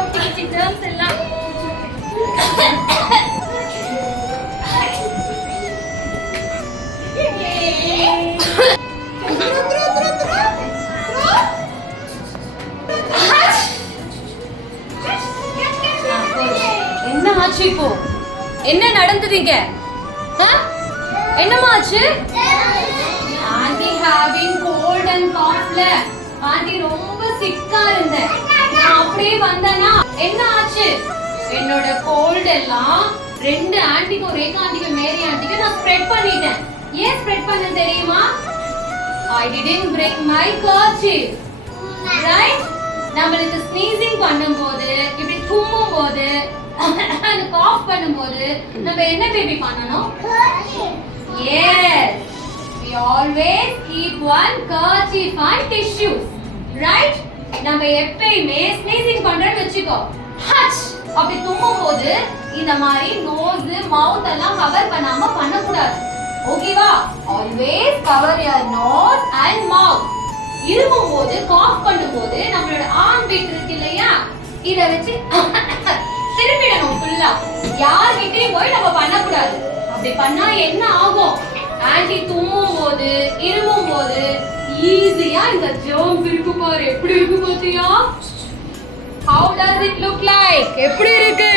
ஒட்டிக்கிச்சு germs எல்லாம். என்ன ஆச்சு இப்போ? என்ன நடந்ததுங்க? என்னமா ஆச்சு? ஆண்டி ஹேவிங் கோல்ட் அண்ட் காஃப்ல ஆண்டி ரொம்ப சிக்கா இருந்தேன். நான் அப்படியே வந்தேனா என்ன ஆச்சு? என்னோட கோல்ட் எல்லாம் ரெண்டு ஆண்டிக்கும் ரேகா ஆண்டிக்கும் மேரி ஆண்டிக்கும் நான் ஸ்ப்ரெட் பண்ணிட்டேன். ஏன் ஸ்ப்ரெட் பண்ண தெரியுமா? I didn't break my kerchief. Right? நம்மளுக்கு ஸ்னீசிங் பண்ணும்போது இப்படி தும்மும் போது அந்த காஃப் பண்ணும்போது நம்ம என்ன பேபி பண்ணணும்? Yes. We always keep one kerchief and tissues. Right? நம்ம எப்பவுமே ஸ்னீசிங் பண்றோம்னு வெச்சுக்கோ. ஹச் அப்படி தும்மும் போது இந்த மாதிரி நோஸ் மவுத் எல்லாம் கவர் பண்ணாம பண்ண கூடாது. ஓகேவா? Always cover your nose and mouth. இருமும் போது காஃப் பண்ணும்போது நம்மளோட ஆர்ம் பீட் இருக்கு இல்லையா, இத வச்சு திருப்பிடணும் ஃபுல்லா. யார்கிட்டயும் போய் நம்ம பண்ண கூடாது. அப்படி பண்ணா என்ன ஆகும்? ஆன்டி தும்மும் போது இருமும் போது ஈஸியா இந்த ஜெர்ம்ஸ் இருக்கு பாரு. எப்படி இருக்கு பாத்தியா? How does it look like? எப்படி இருக்கு?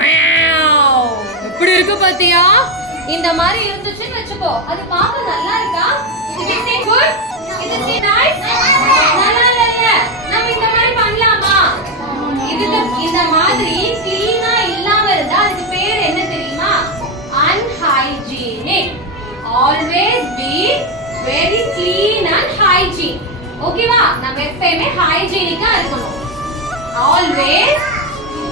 Wow! எப்படி இருக்கு பாத்தியா? இந்த மாதிரி இருந்துச்சுன்னு வெச்சுக்கோ. அது பார்க்க நல்லா இருக்கா? Is it good? Is it nice? நல்லா இல்ல. நம்ம இந்த மாதிரி பண்ணலாமா? இந்த மாதிரி க்ளீனா இல்லாம இருந்தா அதுக்கு பேர் என்ன தெரியுமா? Unhygienic. Always be very clean and hygiene. ஓகேவா? நம்ம எப்பவுமே ஹைஜீனிக்கா இருக்கணும். Always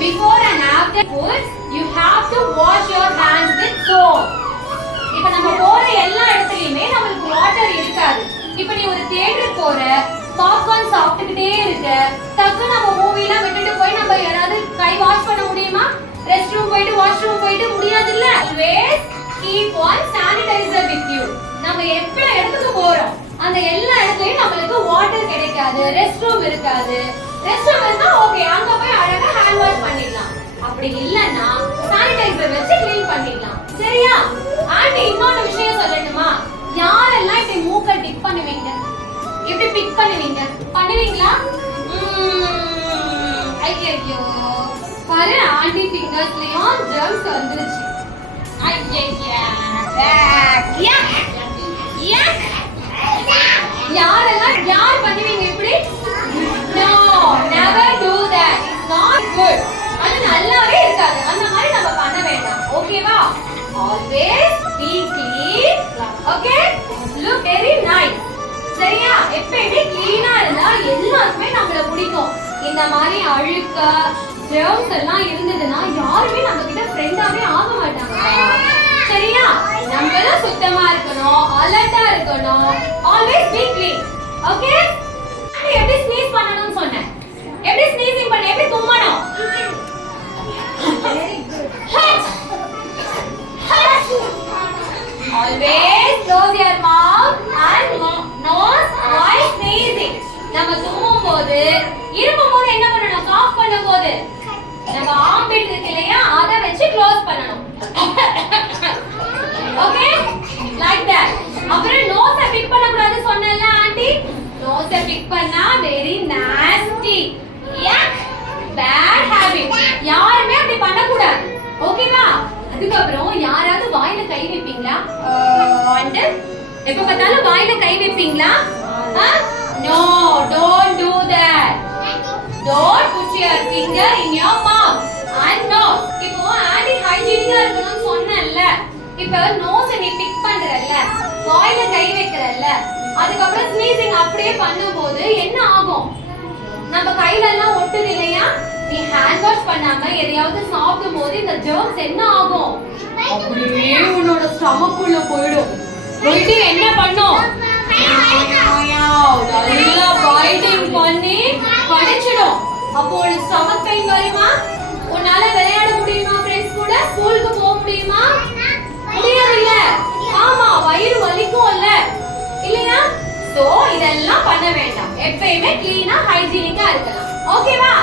before and after food you have to wash your hands with soap. இப்ப நம்ம போற எல்லா இடத்துலயுமே நமக்கு வாட்டர் இருக்காது. இப்ப நீ ஒரு தியேட்டர் போற, பாப்கார்ன் சாப்பிட்டுக்கிட்டே இருக்க, டக்கு நம்ம மூவிலாம் விட்டுட்டு போய் நம்ம யாராவது கை வாஷ் பண்ண முடியுமா? ரெஸ்ட் ரூம் போயிட்டு வாஷ்ரூம் போயிட்டு முடியாது இல்ல. Always keep one sanitizer with you. நம்ம எப்ப இடத்துக்கு போறோம் அந்த எல்லா இடத்துலயும் நமக்கு வாட்டர் கிடைக்காது, ரெஸ்ட் ரூம் இருக்காது. ரெஸ்ட் ரூம் இருந்தா ஓகே, அங்க போய் அழகா ஹேண்ட் வாஷ் பண்ணிடலாம். அப்படி இல்லன்னா சானிடைசர் வச்சு க்ளீன் பண்ணிடலாம். சரியா? ஆண்டி இன்னொரு விஷயம் சொல்லட்டுமா? யாரெல்லாம் இப்படி மூக்க டிப் பண்ணுவீங்க? இப்படி பிக் பண்ணுவீங்க? பண்ணுவீங்களா? ஐயோ பாரு, ஆண்டி ஃபிங்கர்ஸ்லயும் ஜெர்ம்ஸ் வந்துருச்சு. ஐயய்யா யார் பண்ணுவீங்க இப்படி? No, never do that. It's not good. அது நல்லாவே இருக்காது. அந்த மாதிரி நம்ம பண்ண வேண்டாம். ஓகேவா? Always be clean. Okay? Look very nice. சரியா? எப்பவுமே க்ளீனா இருந்தா எல்லாருமே நம்மள பிடிக்கும். இந்த மாதிரி அழுக்க ஜெர்ம்ஸ் எல்லாம் இருந்ததுன்னா யாருமே நம்ம கிட்ட ஃப்ரெண்டாவே ஆக மாட்டாங்க. சரியா? நம்மளும் சுத்தமா இருக்கணும், அலர்ட்டா இருக்கணும். Always be clean. Okay? நீ எப்படி ஸ்னீஸ் பண்ணனும்னு சொன்னேன். எப்படி ஸ்னீசிங் பண்ண? எப்படி தும்மணும்? Very good. Always close your mouth and nose while sneezing. நம்ம தும்மும் போது இருமும் போது என்ன பண்ணணும்? காஃப் பண்ணும்போது நம்ம ஆர்ம்பிட் இருக்கு இல்லையா, அத வச்சு க்ளோஸ் பண்ணணும். ஓகே? Like that. அப்புறம் நோஸ பிக் பண்ண கூடாது சொன்னேன்ல ஆண்டி. நோஸ பிக் பண்ணா very nasty. Yuck. Bad habit. யாருமே அப்படி பண்ண கூடாது. ஓகேவா? அதுக்கு அப்புறம் யாராவது வாயில கை வைப்பீங்களா? வந்து எப்ப பார்த்தாலும் வாயில கை வைப்பீங்களா? No, don't do that. Don't put your finger in your mouth and nose. இப்போ ஆன்டி ஹைஜீனிக்கா இருக்கணும்னு சொன்னேன்ல. இப்போ நோஸ் நீ பிக் பண்றல்ல, வாயில கை வைக்கிறல்ல, அதுக்கு அப்புறம் ஸ்னீசிங் அப்படியே பண்ணும்போது என்ன ஆகும்? நம்ம கையில எல்லாம் ஒட்டுது இல்லையா? நீ ஹேண்ட் வாஷ் பண்ணாம எதையாவது சாப்பிடும்போது இந்த ஜெர்ம்ஸ் என்ன ஆகும்? அப்படியே உன்னோட ஸ்டமக்குள்ள போயிடும். போயிட்டு என்ன பண்ணும்? நல்லா பைட்டிங் பண்ணி கடிச்சிடும். அப்போ உனக்கு ஸ்டமக் பெயின் வருமா? உன்னால விளையாட முடியுமா? ஃப்ரெண்ட்ஸ் கூட ஸ்கூலுக்கு போக முடியுமா? முடியாதுல்ல. ஆமா, வயிறு வலிக்கும்ல இல்லையா? சோ இதெல்லாம் பண்ண வேண்டாம். எப்பயுமே க்ளீனா ஹைஜீனிக்கா இருக்கலாம். ஓகேவா?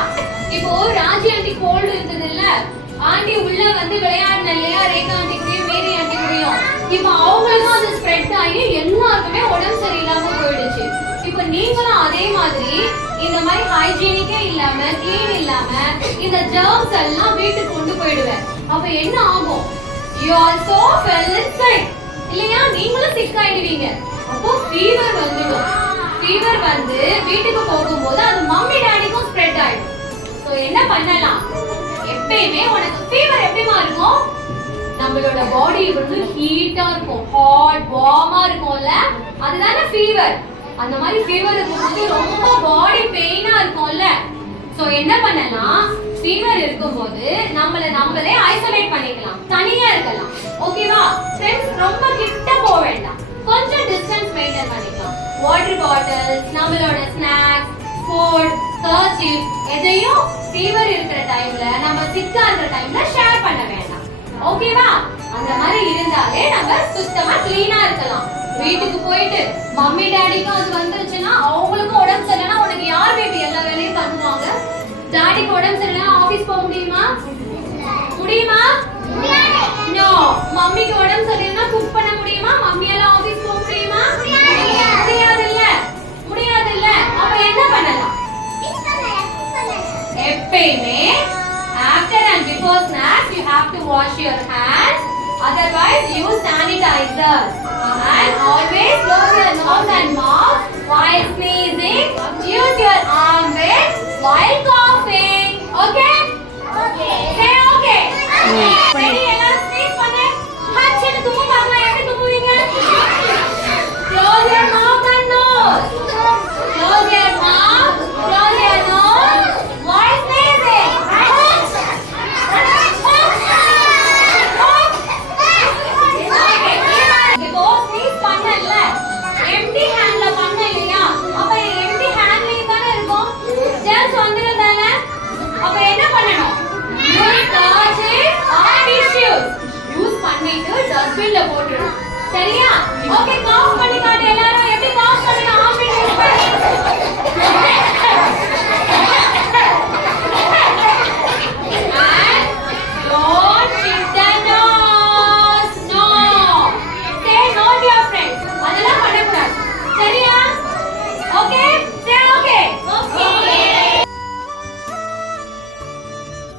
இப்போ அவங்களுக்கும் அது ஸ்ப்ரெட் ஆகி எல்லாருக்குமே உடம்பு சரியில்லாம போயிடுச்சு. இப்போ நீங்களும் அதே மாதிரி இந்த மாதிரி ஹைஜீனிக்கே இல்லாம க்ளீன் இல்லாம இந்த ஜெர்ம்ஸ் எல்லாம் வீட்டுக்கு கொண்டு போயிடுவேன். அப்ப என்ன ஆகும்? You also fell sick. இல்லையா? நீங்களும் சிக் ஆயிடுவீங்க. அப்போ ஃபீவர் வந்துடும். ஃபீவர் வந்து வீட்டுக்கு போகும்போது அது மம்மி டாடிக்கும் ஸ்ப்ரெட் ஆயிடும். சோ என்ன பண்ணலாம்? எப்பயுமே உனக்கு ஃபீவர் எப்படிமா இருக்கும்? நம்மளோட பாடி வந்து ஹீட்டா இருக்கும், ஹாட் வார்மா இருக்கும்ல, அதுதானே ஃபீவர். அந்த மாதிரி ஃபீவர் இருக்கும்போது ரொம்ப பாடி பெயினா இருக்கும்ல. சோ என்ன பண்ணலாம்? ஃபீவர் இருக்கும்போது நம்மளே ஐசோலேட் பண்ணிக்கலாம், தனியா இருக்கலாம். ஓகேவா? फ्रेंड्स ரொம்ப கிட்ட போக வேண்டாம், கொஞ்சம் டிஸ்டன்ஸ் மெயின்டைன் பண்ணிக்கலாம். வாட்டர் பாட்டில்ஸ், நம்மளோட ஸ்நாக்ஸ், ஃபுட், கர்ச்சீஃப் எதையும் ஃபீவர் இருக்கிற டைம்ல நம்ம சிக்கா இருக்கிற டைம்ல ஷேர் பண்ண வேண்டாம். ஓகேவா? அந்த மாதிரி இருந்தாலே நம்ம சுத்தமா க்ளீனா இருக்கலாம். வீட்டுக்கு போயிட்டு மம்மி டாடிக்கும் அது வந்துருச்சுன்னா அவங்களுக்கும் உடம்பு சரியில்லைன்னா உனக்கு யார் பேபி எல்லா வேலையும் பண்ணுவாங்க? டாடிக்கு உடம்பு சரியில்லைன்னா ஆபீஸ் போக முடியுமா? முடியுமா? நோ. மம்மிக்கு உடம்பு சரியில்லைன்னா குக் பண்ண முடியுமா? மம்மியால ஆபீஸ் போக முடியுமா? முடியாது இல்ல. அப்ப என்ன பண்ணலாம்? எப்பயுமே after and before snacks you have to wash your hands, otherwise use sanitizer, and always close your nose and mouth while sneezing, use your armpit while coughing. Okay? Say okay. Ready? எல்லாரும் sneeze பண்ணு. ஹாச்சின்னு தும்மு பார்க்கலாம். எப்படி தும்முவீங்க? Close your mouth and nose. Close your mouth, close your nose while sneezing. இப்போ sneeze பண்ணல, empty handல பண்ண இல்லையா? அப்ப empty handல தானே இருக்கும், germs வந்துரும் தானே? அப்ப என்ன பண்ணணும்? Use kerchief or tissues. Use பண்ணிட்டு டஸ்ட்பின்ல போட்டுடணும். சரியா? ஓகே, காஃப் பண்ணி